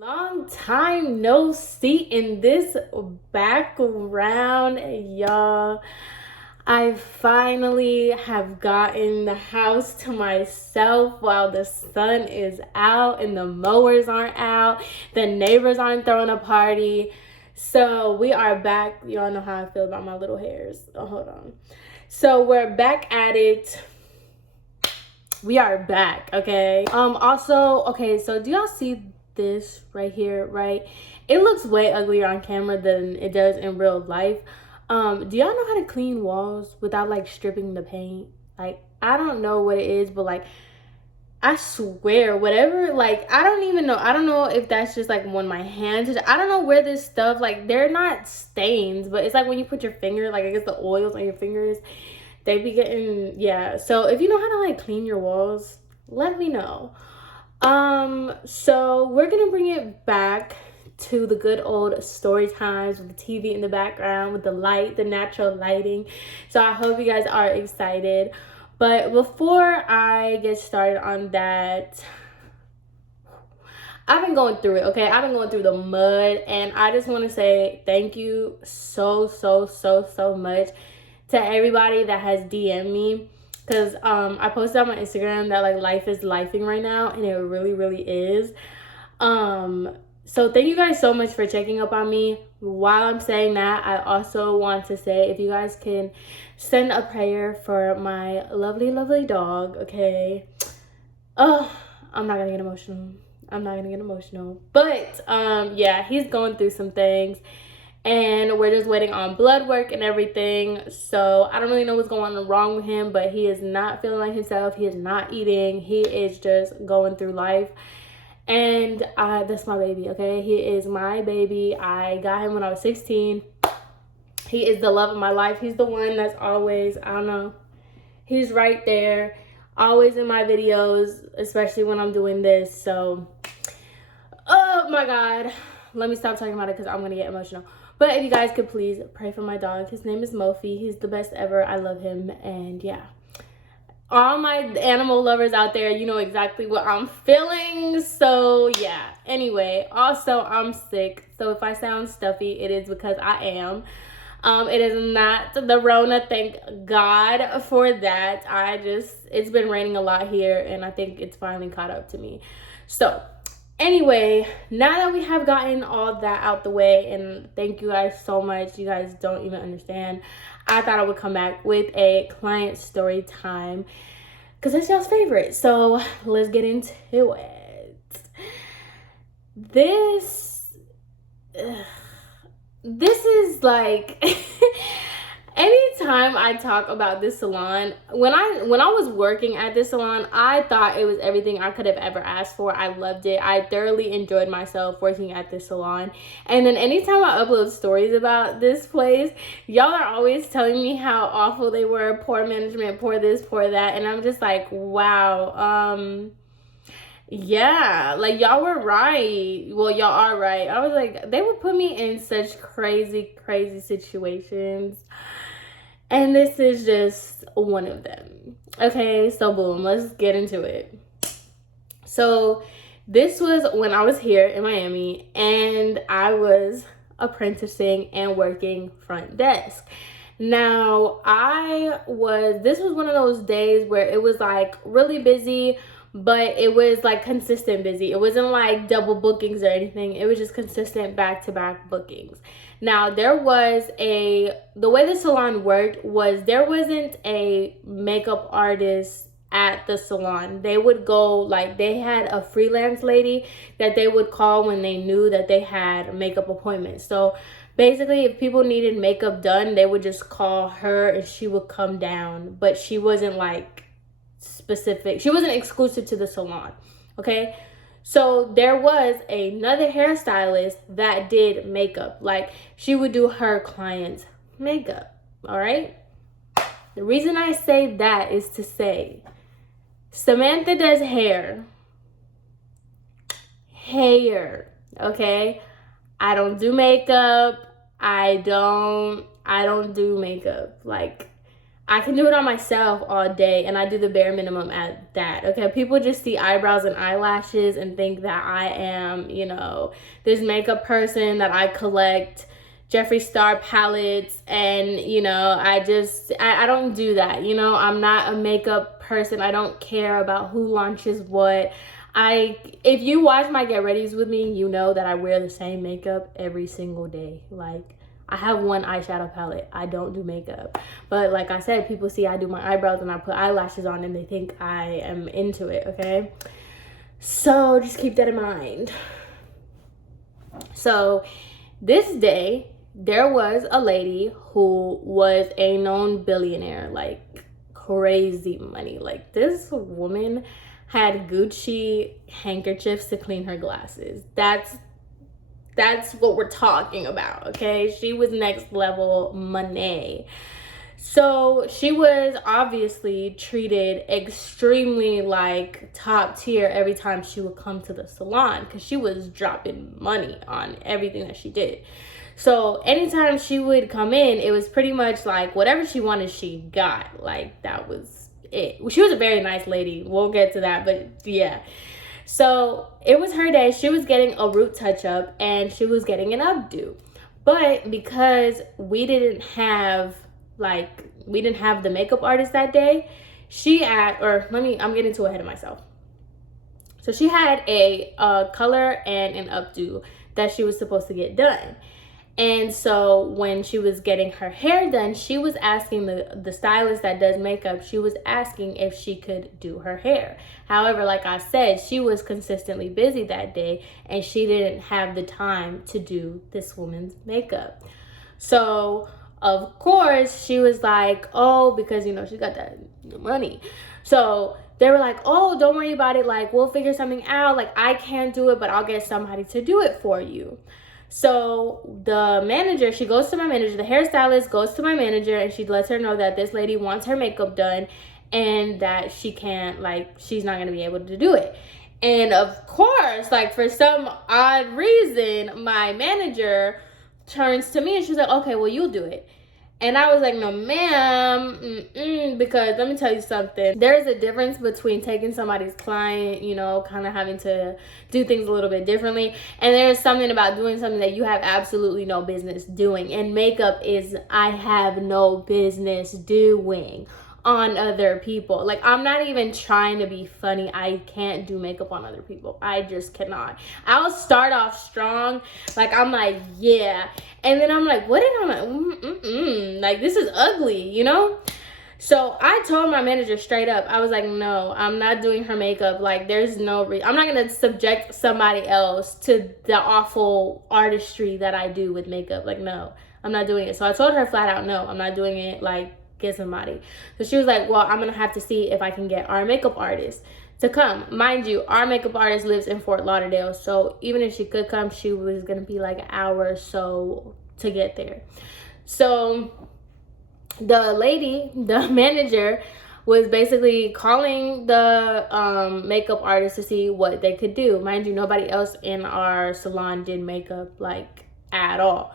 Long time no see in this background, y'all. I finally have gotten the house to myself while the sun is out and the mowers aren't out. The neighbors aren't throwing a party. So we are back. Y'all know how I feel about my little hairs. Oh, hold on. So we're back at it. We are back, okay? Also, okay, so do y'all see this right here, right? It looks way uglier on camera than it does in real life. Do y'all know how to clean walls without like stripping the paint? Like, I don't know what it is, but like, I swear, whatever, like, I don't even know. I don't know if that's just like when my hands, I don't know where this stuff, like, they're not stains, but it's like when you put your finger, like, I guess the oils on your fingers, they be getting, yeah. So if you know how to like clean your walls, let me know. So we're gonna bring it back to the good old story times with the TV in the background, with the light, the natural lighting. So I hope you guys are excited. But before I get started on that, I've been going through it, okay? I've been going through the mud, and I just want to say thank you so much to everybody that has DM'd me. Because I posted on my Instagram that like life is lifing right now, and it really is. So thank you guys so much for checking up on me. While I'm saying that, I also want to say if you guys can send a prayer for my lovely dog, okay? Oh, I'm not gonna get emotional. But yeah, he's going through some things, and we're just waiting on blood work and everything. So I don't really know what's going on wrong with him, but he is not feeling like himself. He is not eating. He is just going through life. And that's my baby, okay? He is my baby. I got him when I was 16. He is the love of my life. He's the one that's always, I don't know, he's right there, always in my videos, especially when I'm doing this. So, oh my God. Let me stop talking about it because I'm going to get emotional. But if you guys could please pray for my dog. His name is Mofi. He's the best ever. I love him. And yeah. All my animal lovers out there, you know exactly what I'm feeling. So yeah. Anyway, also I'm sick. So if I sound stuffy, it is because I am. It is not the Rona. Thank God for that. It's been raining a lot here, and I think it's finally caught up to me. So anyway, now that we have gotten all that out the way, and thank you guys so much. You guys don't even understand. I thought I would come back with a client story time because it's y'all's favorite. So let's get into it. This is like anytime I talk about this salon, when I was working at this salon, I thought it was everything I could have ever asked for. I loved it. I thoroughly enjoyed myself working at this salon. And then anytime I upload stories about this place, y'all are always telling me how awful they were, poor management, poor this, poor that, and I'm just like, wow. Yeah, like y'all were right. Well, y'all are right. I was like, they would put me in such crazy situations. And this is just one of them. Okay, so boom, let's get into it. So this was when I was here in Miami, and I was apprenticing and working front desk. Now, this was one of those days where it was like really busy, but it was like consistent busy. It wasn't like double bookings or anything. It was just consistent back-to-back bookings. Now, the way the salon worked was there wasn't a makeup artist at the salon. They would go, like, they had a freelance lady that they would call when they knew that they had makeup appointments. So basically, if people needed makeup done, they would just call her and she would come down. But she wasn't like specific. She wasn't exclusive to the salon. Okay. So there was another hairstylist that did makeup. Like, she would do her clients' makeup. All right. The reason I say that is to say Samantha does hair. Okay. I don't do makeup. I don't do makeup. Like, I can do it on myself all day, and I do the bare minimum at that. Okay, people just see eyebrows and eyelashes and think that I am, you know, this makeup person, that I collect Jeffree Star palettes, and you know, I don't do that. You know, I'm not a makeup person. I don't care about who launches what. If you watch my get readies with me, you know that I wear the same makeup every single day. Like, I have one eyeshadow palette. I don't do makeup. But like I said, people see I do my eyebrows and I put eyelashes on and they think I am into it, okay? So just keep that in mind. So this day, there was a lady who was a known billionaire, like crazy money. Like, this woman had Gucci handkerchiefs to clean her glasses. That's what we're talking about, okay? She was next level money. So she was obviously treated extremely like top tier every time she would come to the salon, because she was dropping money on everything that she did. So anytime she would come in, it was pretty much like whatever she wanted, she got. Like, that was it. She was a very nice lady. We'll get to that, but yeah. So it was her day. She was getting a root touch up and she was getting an updo. But because we didn't have the makeup artist that day, I'm getting too ahead of myself. So she had a color and an updo that she was supposed to get done. And so when she was getting her hair done, she was asking the stylist that does makeup, she was asking if she could do her hair. However, like I said, she was consistently busy that day and she didn't have the time to do this woman's makeup. So, of course, she was like, oh, because, you know, she got that money. So they were like, oh, don't worry about it. Like, we'll figure something out. Like, I can't do it, but I'll get somebody to do it for you. So the manager, she goes to my manager, the hairstylist goes to my manager, and she lets her know that this lady wants her makeup done and that she can't, like, she's not going to be able to do it. And of course, like, for some odd reason, my manager turns to me and she's like, okay, well, you'll do it. And I was like, no, ma'am, because let me tell you something. There's a difference between taking somebody's client, you know, kind of having to do things a little bit differently. And there's something about doing something that you have absolutely no business doing. And makeup is, I have no business doing on other people. Like, I'm not even trying to be funny. I can't do makeup on other people. I just cannot. I'll start off strong. Like, I'm like, yeah. And then I'm like, what did I like? Like, this is ugly, you know? So I told my manager straight up, I was like, no, I'm not doing her makeup. Like, there's no reason. I'm not going to subject somebody else to the awful artistry that I do with makeup. Like, no, I'm not doing it. So I told her flat out, no, I'm not doing it. Like, get somebody. So she was like, well, I'm going to have to see if I can get our makeup artist to come. Mind you, our makeup artist lives in Fort Lauderdale. So even if she could come, she was going to be like an hour or so to get there. So the lady, the manager, was basically calling the makeup artist to see what they could do. Mind you, nobody else in our salon did makeup, like, at all.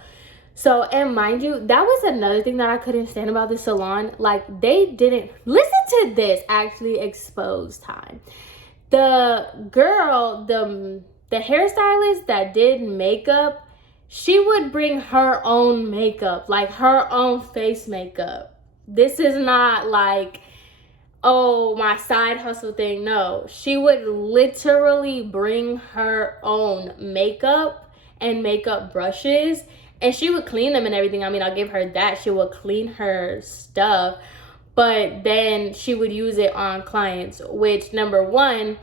So, and mind you, that was another thing that I couldn't stand about the salon. Like, they didn't listen to this, actually expose time. The girl, the hairstylist that did makeup, she would bring her own makeup, like her own face makeup. This is not like, oh, my side hustle thing. No, she would literally bring her own makeup and makeup brushes. And she would clean them and everything. I mean, I'll give her that. She would clean her stuff. But then she would use it on clients. Which, number one,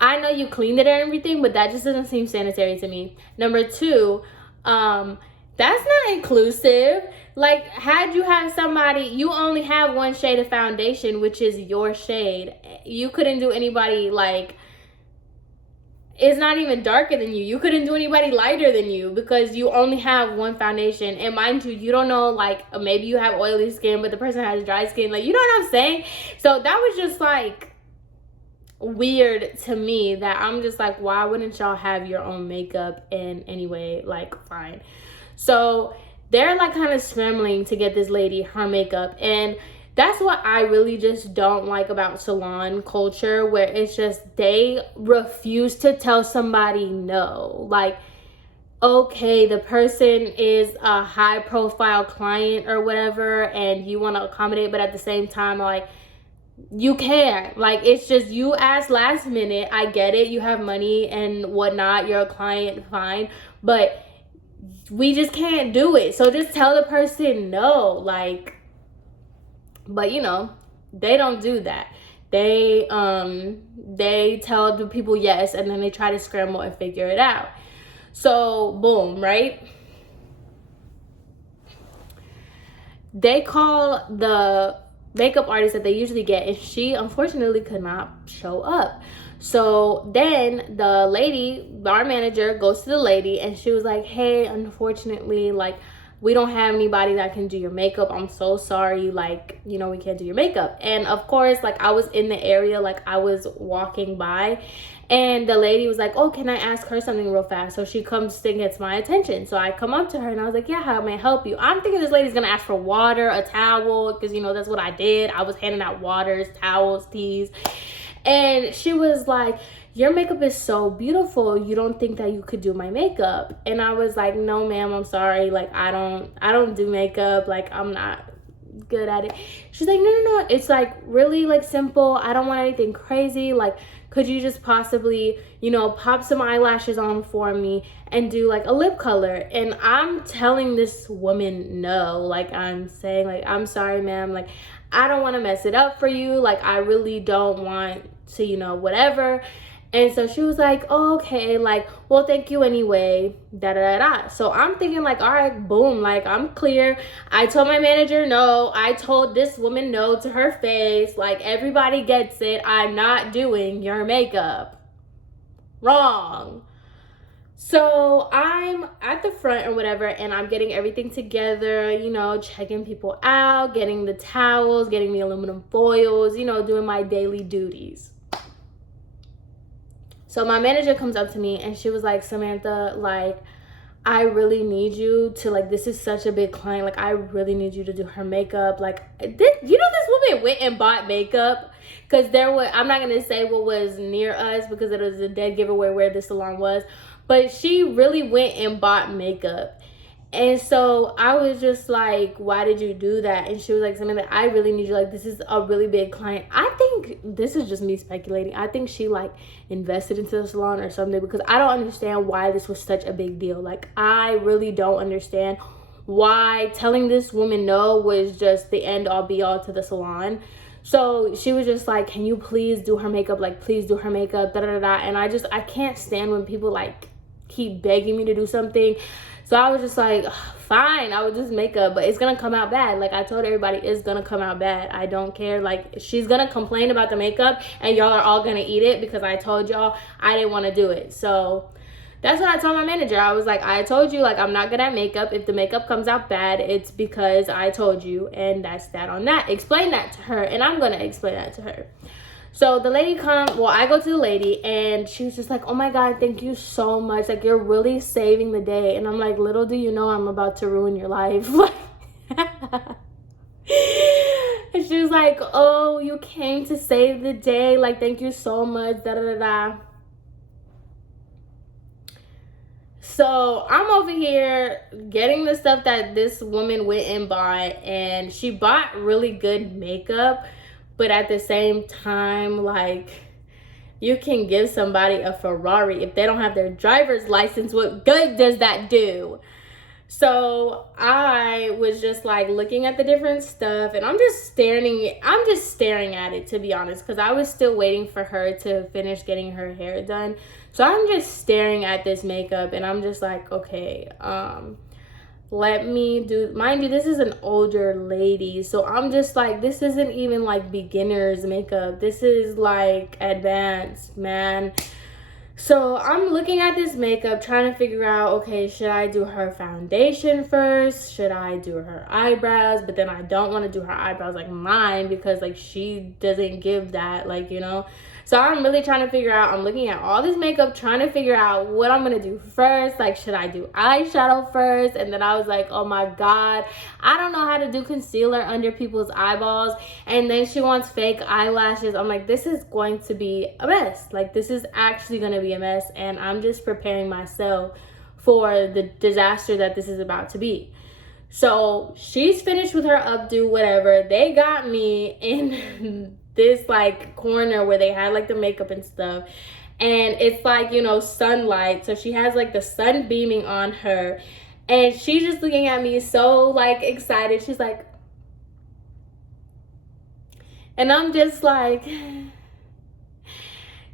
I know you cleaned it and everything, but that just doesn't seem sanitary to me. Number two, that's not inclusive. Like, had you have somebody, you only have one shade of foundation, which is your shade. You couldn't do anybody, like, it's not even darker than you. You couldn't do anybody lighter than you because you only have one foundation. And mind you, you don't know, like, maybe you have oily skin, but the person has dry skin. Like, you know what I'm saying? So that was just, like, weird to me, that I'm just like, why wouldn't y'all have your own makeup? And anyway, like, fine. So they're, like, kind of scrambling to get this lady her makeup. And that's what I really just don't like about salon culture, where it's just they refuse to tell somebody no. Like, okay, the person is a high profile client or whatever, and you want to accommodate, but at the same time, like, you can't. Like, it's just, you ask last minute. I get it, you have money and whatnot, you're a client, fine, but we just can't do it. So just tell the person no. Like, but you know, they don't do that. They tell the people yes, and then they try to scramble and figure it out. So boom, right? They call the makeup artist that they usually get, and she unfortunately could not show up. So then the lady, our manager, goes to the lady, and she was like, hey, unfortunately, like, we don't have anybody that can do your makeup. I'm so sorry, like, you know, we can't do your makeup. And of course, like, I was in the area, like, I was walking by, and the lady was like, oh, can I ask her something real fast? So she comes and gets my attention. So I come up to her and I was like, yeah, how may I help you? I'm thinking this lady's gonna ask for water, a towel, because, you know, that's what I did. I was handing out waters, towels, teas. And she was like, your makeup is so beautiful. You don't think that you could do my makeup? And I was like, no, ma'am, I'm sorry. Like, I don't do makeup. Like, I'm not good at it. She's like, no. It's like really like simple. I don't want anything crazy. Like, could you just possibly, you know, pop some eyelashes on for me and do like a lip color? And I'm telling this woman no. Like, I'm saying, like, I'm sorry, ma'am. Like, I don't want to mess it up for you. Like, I really don't want to, you know, whatever. And so she was like, oh, okay, like, well, thank you anyway, da-da-da-da. So I'm thinking, like, all right, boom, like, I'm clear. I told my manager no. I told this woman no to her face. Like, everybody gets it. I'm not doing your makeup. Wrong. So I'm at the front or whatever, and I'm getting everything together, you know, checking people out, getting the towels, getting the aluminum foils, you know, doing my daily duties. So my manager comes up to me and she was like, Samantha, like, I really need you to, like, this is such a big client. Like, I really need you to do her makeup. Like, you know, this woman went and bought makeup, because I'm not going to say what was near us because it was a dead giveaway where the salon was. But she really went and bought makeup. And so I was just like, why did you do that? And she was like, Samantha, I really need you. Like, this is a really big client. I think this is just me speculating. I think she, like, invested into the salon or something, because I don't understand why this was such a big deal. Like, I really don't understand why telling this woman no was just the end all be all to the salon. So she was just like, can you please do her makeup? Like, please do her makeup, da-da-da-da. And I can't stand when people, like, keep begging me to do something. So I was just like, fine, I would just makeup, but it's gonna come out bad. Like, I told everybody, it's gonna come out bad. I don't care. Like, she's gonna complain about the makeup and y'all are all gonna eat it because I told y'all I didn't want to do it. So that's what I told my manager. I was like, I told you, like, I'm not good at makeup. If the makeup comes out bad, it's because I told you, and that's that on that. Explain that to her, and I'm gonna explain that to her. So the lady I go to the lady, and she was just like, oh my God, thank you so much. Like, you're really saving the day. And I'm like, little do you know, I'm about to ruin your life. And she was like, oh, you came to save the day. Like, thank you so much, da-da-da-da. So I'm over here getting the stuff that this woman went and bought, and she bought really good makeup. But at the same time, like, you can give somebody a Ferrari if they don't have their driver's license. What good does that do? So I was just like looking at the different stuff, and I'm just staring at it, to be honest, because I was still waiting for her to finish getting her hair done. So I'm just staring at this makeup, and I'm just like, okay, let me do, mind you, this is an older lady, so I'm just like, this isn't even like beginner's makeup, this is like advanced, man. So I'm looking at this makeup, trying to figure out, okay, should I do her foundation first? Should I do her eyebrows? But then I don't want to do her eyebrows like mine, because like she doesn't give that, like, you know. So I'm really trying to figure out, I'm looking at all this makeup, trying to figure out what I'm gonna do first. Like, should I do eyeshadow first? And then I was like, oh my God, I don't know how to do concealer under people's eyeballs. And then she wants fake eyelashes. I'm like, this is going to be a mess. Like, this is actually gonna be a mess. And I'm just preparing myself for the disaster that this is about to be. So she's finished with her updo, whatever. They got me in this like corner where they had like the makeup and stuff. And it's like, you know, sunlight. So she has like the sun beaming on her. And she's just looking at me so like excited. She's like, and I'm just like,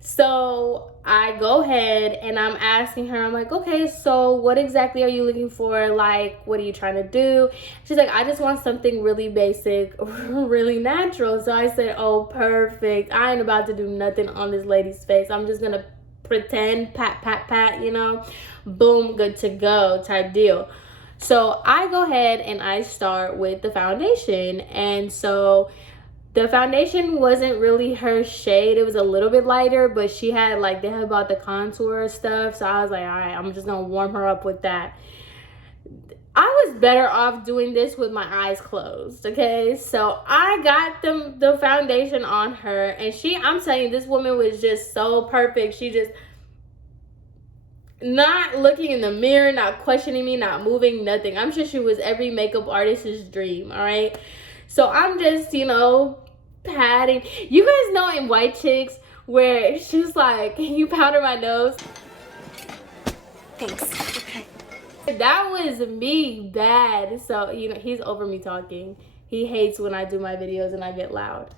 so I go ahead and I'm asking her, I'm like, okay, so what exactly are you looking for? Like, what are you trying to do? She's like, I just want something really basic, really natural. So I said, oh, perfect. I ain't about to do nothing on this lady's face. I'm just gonna pretend, pat, you know, boom, good to go type deal. So I go ahead and I start with the foundation. And so the foundation wasn't really her shade. It was a little bit lighter, but she had like, they had bought the contour stuff. So I was like, all right, I'm just gonna warm her up with that. I was better off doing this with my eyes closed, okay? So I got the foundation on her, and I'm telling you, this woman was just so perfect. She just not looking in the mirror, not questioning me, not moving, nothing. I'm sure she was every makeup artist's dream, all right? So I'm just, you know, patting. You guys know in White Chicks where she's like, can you powder my nose? Thanks. Okay. That was me bad. So, you know, he's over me talking. He hates when I do my videos and I get loud.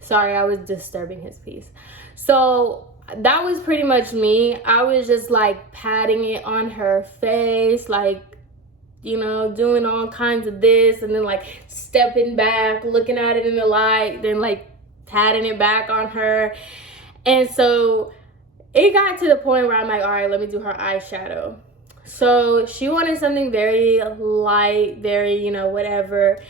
Sorry, I was disturbing his peace. So that was pretty much me. I was just like patting it on her face, like, you know, doing all kinds of this, and then like stepping back, looking at it in the light, then like patting it back on her. And so it got to the point where I'm like, all right, let me do her eyeshadow. So she wanted something very light, very, you know, whatever.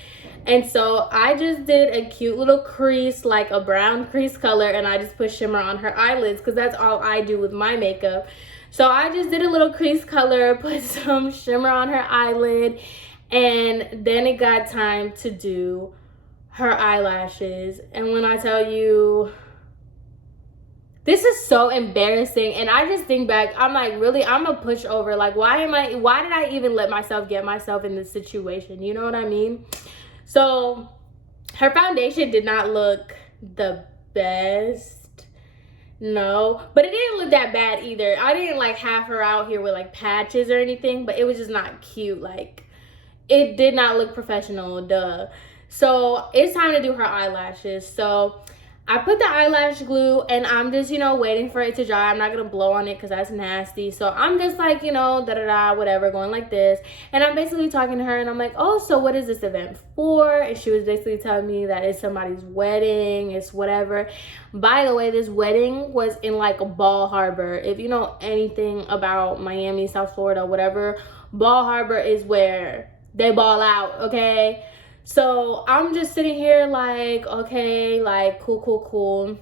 And so I just did a cute little crease, like a brown crease color, and I just put shimmer on her eyelids because that's all I do with my makeup. So I just did a little crease color, put some shimmer on her eyelid, and then it got time to do her eyelashes. And when I tell you, this is so embarrassing, and I just think back, I'm like, really, I'm a pushover. Like, why did I even let myself get myself in this situation? You know what I mean? So her foundation did not look the best. No, but it didn't look that bad either. I didn't like have her out here with like patches or anything, but it was just not cute. Like, it did not look professional, duh. So it's time to do her eyelashes. So I put the eyelash glue and I'm just, you know, waiting for it to dry. I'm not gonna blow on it because that's nasty. So I'm just like, you know, whatever, going like this. And I'm basically talking to her and I'm like, oh, so what is this event for? And she was basically telling me that it's somebody's wedding, it's whatever. By the way, this wedding was in like Ball Harbor. If you know anything about Miami, South Florida, whatever, Ball Harbor is where they ball out, okay? So I'm just sitting here like, okay, like cool.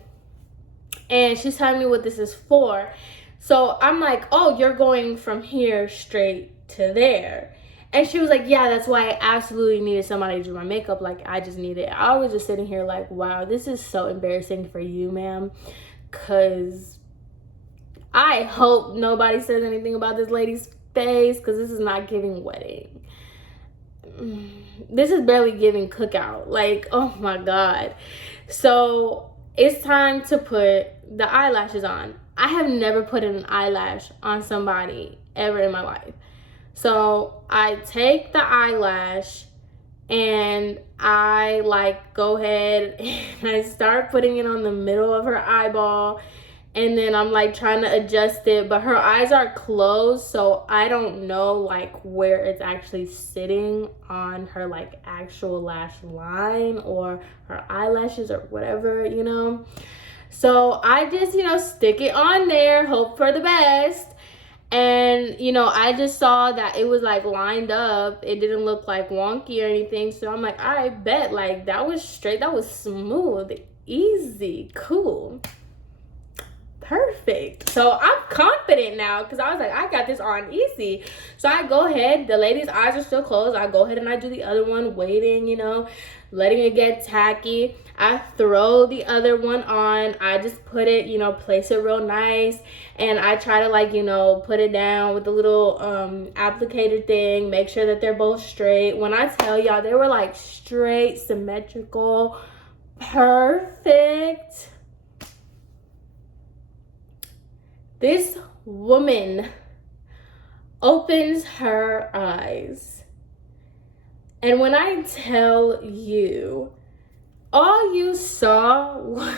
And she's telling me what this is for. So I'm like, oh, you're going from here straight to there. And she was like, yeah, that's why I absolutely needed somebody to do my makeup. Like, I just needed it. I was just sitting here like, wow, this is so embarrassing for you, ma'am. Because I hope nobody says anything about this lady's face, because this is not giving wedding. This is barely giving cookout. Like, oh my God. So it's time to put the eyelashes on. I have never put an eyelash on somebody ever in my life. So I take the eyelash and I like go ahead and I start putting it on the middle of her eyeball. And then I'm like trying to adjust it, but her eyes are closed, so I don't know like where it's actually sitting on her like actual lash line or her eyelashes or whatever, you know. So I just, you know, stick it on there, hope for the best. And, you know, I just saw that it was like lined up. It didn't look like wonky or anything. So I'm like, I bet, like, that was straight, that was smooth, easy, cool. perfect. So I'm confident now because I was like, I got this on easy. So I go ahead, the lady's eyes are still closed. I go ahead and I do the other one, waiting, letting it get tacky. I throw the other one on. I just put it, place it real nice. And I try to put it down with the little applicator thing, make sure that they're both straight. When I tell y'all, they were like straight, symmetrical, perfect. This woman opens her eyes. And when I tell you, all you saw was,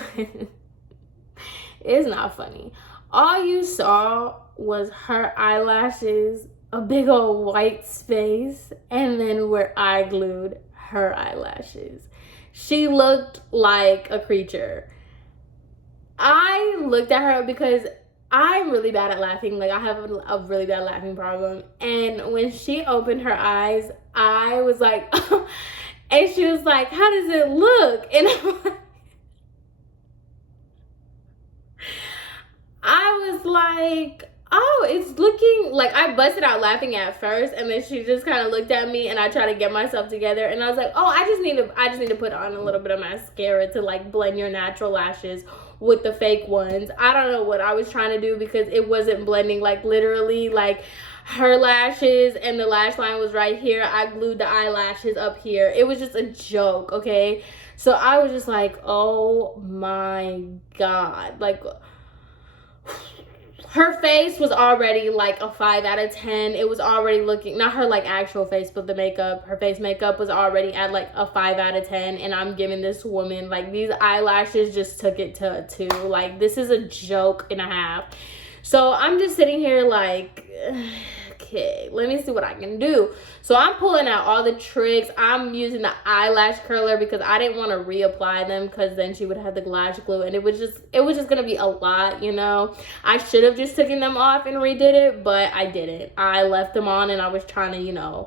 it's not funny. All you saw was her eyelashes, a big old white space, and then where I glued her eyelashes. She looked like a creature. I looked at her because I'm really bad at laughing. Like, I have a really bad laughing problem. And when she opened her eyes, I was like, and she was like, how does it look? And I was like, oh, it's looking like, I busted out laughing at first, and then she just kind of looked at me, and I tried to get myself together, and I was like, oh, I just need to put on a little bit of mascara to like blend your natural lashes with the fake ones. I don't know what I was trying to do because it wasn't blending. Like, literally, like, her lashes and the lash line was right here. I glued the eyelashes up here. It was just a joke, okay? So I was just like, oh my God. Like, her face was already like a 5 out of 10. It was already looking, not her like actual face, but the makeup, her face makeup was already at like a 5 out of 10. And I'm giving this woman, like, these eyelashes just took it to a 2. Like, this is a joke and a half. So I'm just sitting here like, okay, let me see what I can do. So I'm pulling out all the tricks. I'm using the eyelash curler because I didn't want to reapply them because then she would have the lash glue, and it was just gonna be a lot, I should have just taken them off and redid it, but I didn't. I left them on, and I was trying to,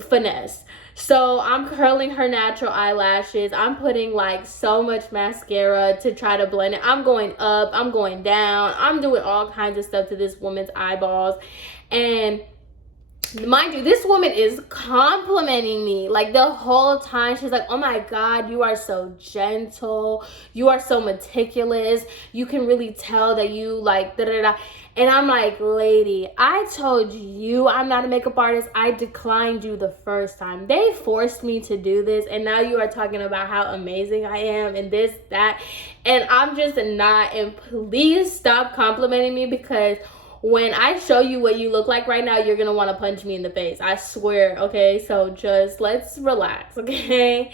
finesse. So I'm curling her natural eyelashes. I'm putting like so much mascara to try to blend it. I'm going up, I'm going down, I'm doing all kinds of stuff to this woman's eyeballs. And mind you, this woman is complimenting me like the whole time. She's like, oh my God, you are so gentle, you are so meticulous, you can really tell that you like da da da. And I'm like, lady, I told you I'm not a makeup artist. I declined you the first time. They forced me to do this, and now you are talking about how amazing I am and this, that, and I'm just not. And please stop complimenting me, because when I show you what you look like right now, you're gonna want to punch me in the face. I swear, okay? So just let's relax, okay?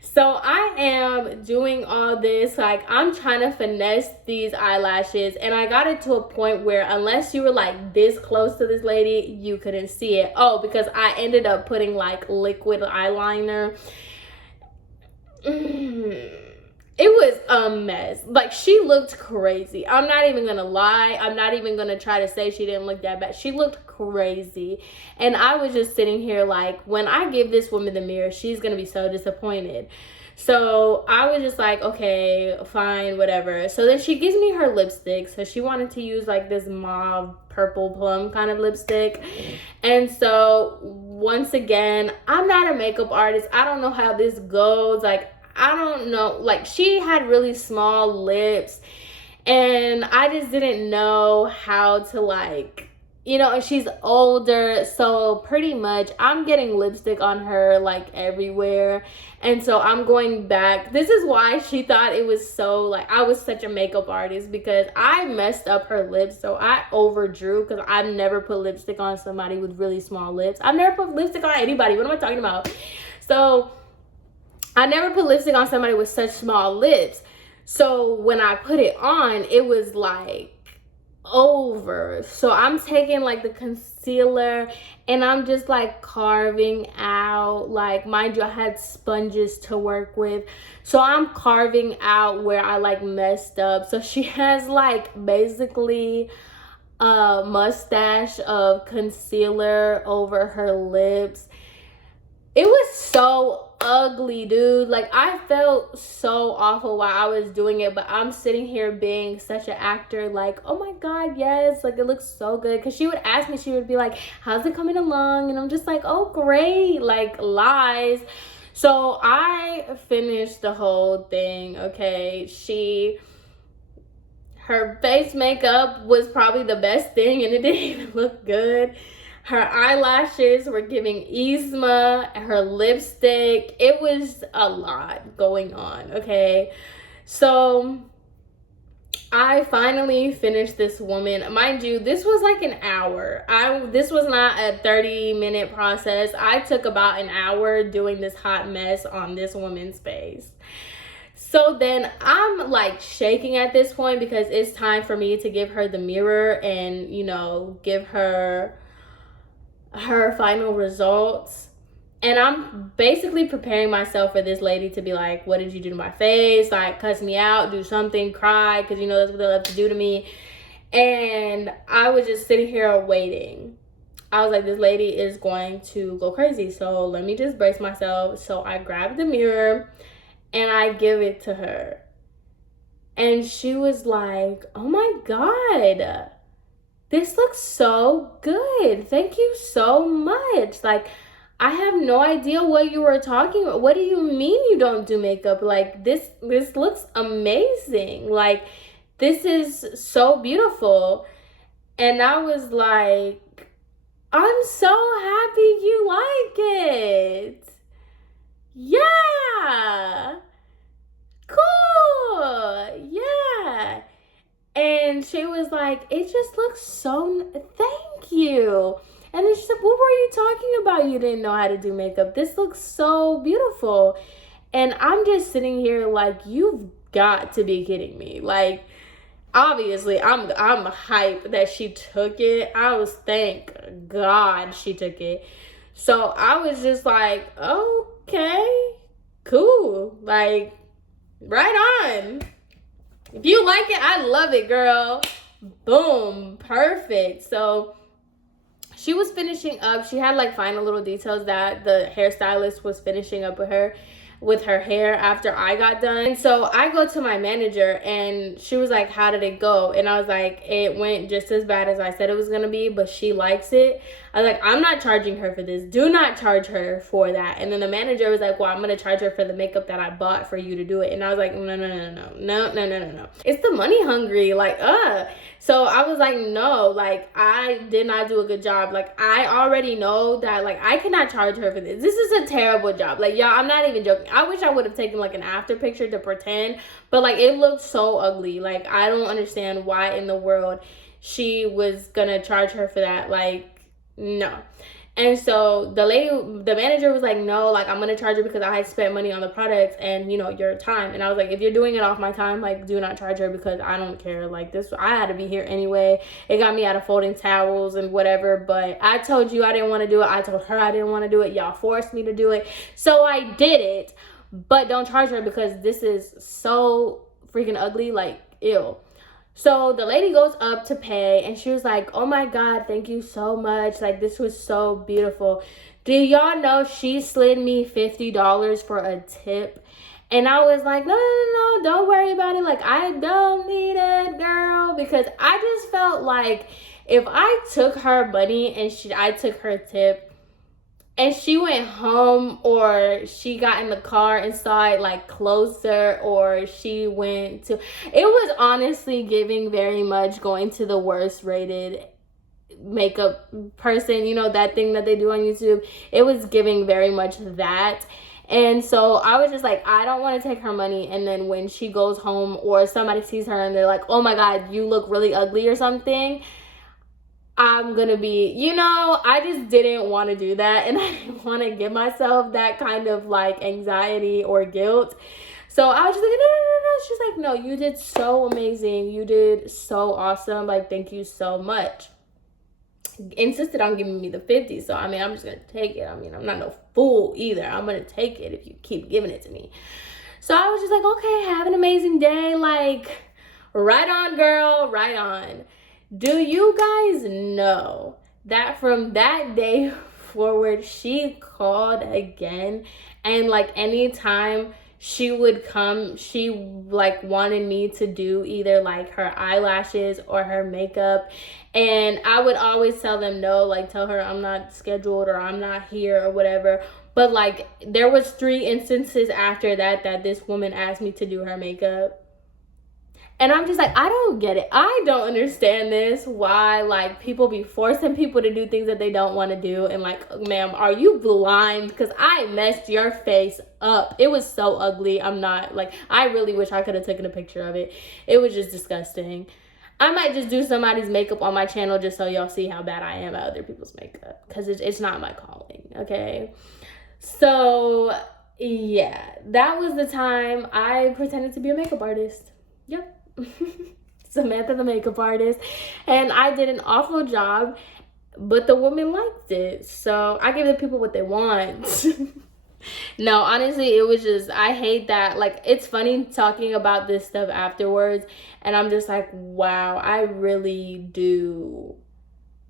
So I am doing all this, like, I'm trying to finesse these eyelashes, and I got it to a point where unless you were like this close to this lady, you couldn't see it. Oh, because I ended up putting like liquid eyeliner. It was a mess. Like, she looked crazy. I'm not even gonna lie. I'm not even gonna try to say she didn't look that bad. She looked crazy. And I was just sitting here like, when I give this woman the mirror, she's gonna be so disappointed. So I was just like, okay, fine, whatever. So then she gives me her lipstick. So she wanted to use like this mauve purple plum kind of lipstick. And so once again, I'm not a makeup artist. I don't know how this goes. Like, I don't know, like, she had really small lips, and I just didn't know how to, like, and she's older, so pretty much I'm getting lipstick on her like everywhere. And so I'm going back. This is why she thought it was so, like, I was such a makeup artist, because I messed up her lips. So I overdrew, because I've never put lipstick on somebody with really small lips. I've never put lipstick on anybody. What am I talking about? So I never put lipstick on somebody with such small lips. So when I put it on, it was like over. So I'm taking like the concealer, and I'm just like carving out, like, mind you, I had sponges to work with. So I'm carving out where I like messed up. So she has like basically a mustache of concealer over her lips. It was so ugly, dude. Like, I felt so awful while I was doing it, but I'm sitting here being such an actor, like, oh my god, yes, like, it looks so good. Because she would ask me, she would be like, how's it coming along? And I'm just like, oh, great. Like, lies. So I finished the whole thing. Okay, her face makeup was probably the best thing, and it didn't even look good. Her eyelashes were giving Yzma, her lipstick. It was a lot going on, okay? So I finally finished this woman. Mind you, this was like an hour. This was not a 30-minute process. I took about an hour doing this hot mess on this woman's face. So then I'm like shaking at this point because it's time for me to give her the mirror and, you know, give her final results. And I'm basically preparing myself for this lady to be like, what did you do to my face? Like, cuss me out, do something, cry, because you know that's what they love to do to me. And I was just sitting here waiting. I was like, this lady is going to go crazy, so let me just brace myself. So I grabbed the mirror and I give it to her. And she was like, oh my god, this looks so good. Thank you so much. Like, I have no idea what you were talking about. What do you mean you don't do makeup? Like, this looks amazing. Like, this is so beautiful. And I was like, I'm so happy you like it. Yeah. Cool. Yeah. And she was like, it just looks so, thank you. And then she said, what were you talking about? You didn't know how to do makeup. This looks so beautiful. And I'm just sitting here like, you've got to be kidding me. Like, obviously, I'm hyped that she took it. I was, thank God she took it. So I was just like, okay, cool. Like, right on. If you like it, I love it, girl. Boom, perfect. So she was finishing up. She had like final little details that the hairstylist was finishing up with her hair after I got done. And so I go to my manager and she was like, how did it go? And I was like, it went just as bad as I said it was gonna be, but she likes it. I was like, I'm not charging her for this. Do not charge her for that. And then the manager was like, well, I'm gonna charge her for the makeup that I bought for you to do it. And I was like, no. It's the money hungry, like, So I was like, no, like, I did not do a good job. Like, I already know that, like, I cannot charge her for this. This is a terrible job. Like, y'all, I'm not even joking. I wish I would have taken, like, an after picture to pretend. But, like, it looked so ugly. Like, I don't understand why in the world she was gonna charge her for that. Like, no. And so the manager was like, no, like, I'm gonna charge her because I had spent money on the products and, you know, your time. And I was like, if you're doing it off my time, like, do not charge her because I don't care. Like, this, I had to be here anyway. It got me out of folding towels and whatever, but I told you I didn't want to do it. I told her I didn't want to do it. Y'all forced me to do it. So I did it, but don't charge her because this is so freaking ugly. Like, ew. So the lady goes up to pay and she was like, oh my God, thank you so much. Like, this was so beautiful. Do y'all know she slid me $50 for a tip? And I was like, no, don't worry about it. Like, I don't need it, girl. Because I just felt like if I took her money and I took her tip, and she went home or she got in the car and saw it like closer, or she went to, it was honestly giving very much going to the worst rated makeup person, you know, that thing that they do on YouTube. It was giving very much that. And so I was just like, I don't want to take her money. And then when she goes home or somebody sees her and they're like, oh my God, you look really ugly or something, I'm gonna be, you know, I just didn't want to do that. And I didn't want to give myself that kind of like anxiety or guilt. So I was just like, no. She's like, no, you did so amazing. You did so awesome. Like, thank you so much. Insisted on giving me the 50. So, I mean, I'm just going to take it. I mean, I'm not no fool either. I'm going to take it if you keep giving it to me. So I was just like, okay, have an amazing day. Like, right on, girl, right on. Do you guys know that from that day forward, she called again, and like anytime she would come, she like wanted me to do either like her eyelashes or her makeup, and I would always tell them no, like tell her I'm not scheduled or I'm not here or whatever. But like there was 3 instances after that this woman asked me to do her makeup. And I'm just like, I don't get it. I don't understand this. Why, like, people be forcing people to do things that they don't want to do. And, like, ma'am, are you blind? Because I messed your face up. It was so ugly. I'm not, like, I really wish I could have taken a picture of it. It was just disgusting. I might just do somebody's makeup on my channel just so y'all see how bad I am at other people's makeup. Because it's not my calling, okay? So, yeah. That was the time I pretended to be a makeup artist. Yep. Samantha the makeup artist, and I did an awful job, but the woman liked it, so I give the people what they want. No, honestly, it was just, I hate that. Like, it's funny talking about this stuff afterwards, and I'm just like, wow, I really do,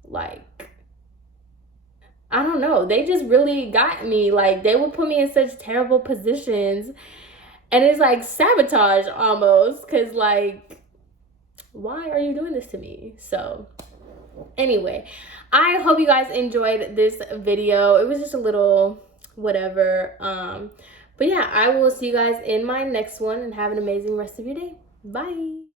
like, I don't know, they just really got me. Like, they would put me in such terrible positions. And it's like sabotage almost, because like, why are you doing this to me? So anyway, I hope you guys enjoyed this video. It was just a little whatever. But yeah, I will see you guys in my next one, and have an amazing rest of your day. Bye.